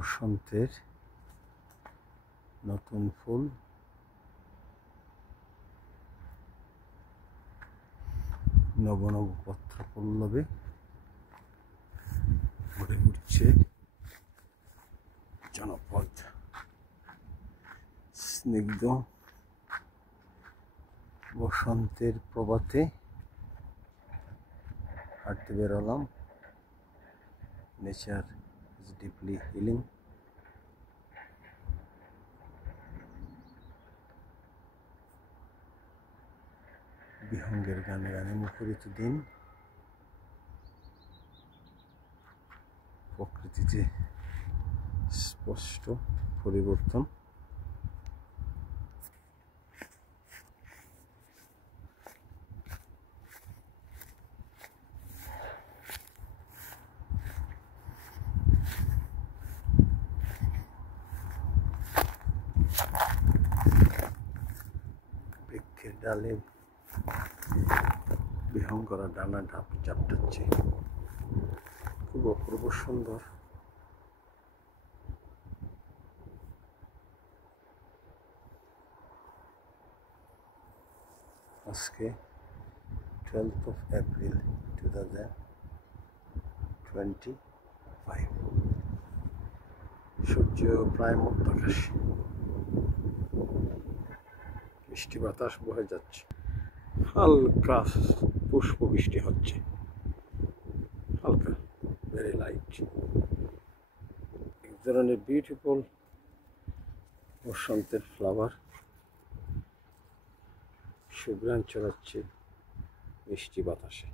বসন্তের নতুন ফুল, নব নব পত্র পল্লবে ভরে উঠছে জনপদ। স্নিগ্ধ বসন্তের প্রভাতে হাঁটতে বেরোলাম। Nature is deeply healing. বিহঙ্গের গানে গানে মুখরিত দিন, প্রকৃতিতে স্পষ্ট পরিবর্তন। বৃক্ষের ডালে বিহঙ্গরা ডানা ঝাপটাচ্ছে, খুব অপূর্ব সুন্দর। আজকে 12th of April 2025। সূর্য প্রায় মধ্যাকাশে, মিষ্টি বাতাস বয়ে যাচ্ছে, হালকা পুষ্প বৃষ্টি হচ্ছে, হালকা, ভেরি লাইট। এক ধরনের বিউটিফুল বসন্তের ফ্লাওয়ার সুঘ্রাণ ছড়াচ্ছে মিষ্টি বাতাসে।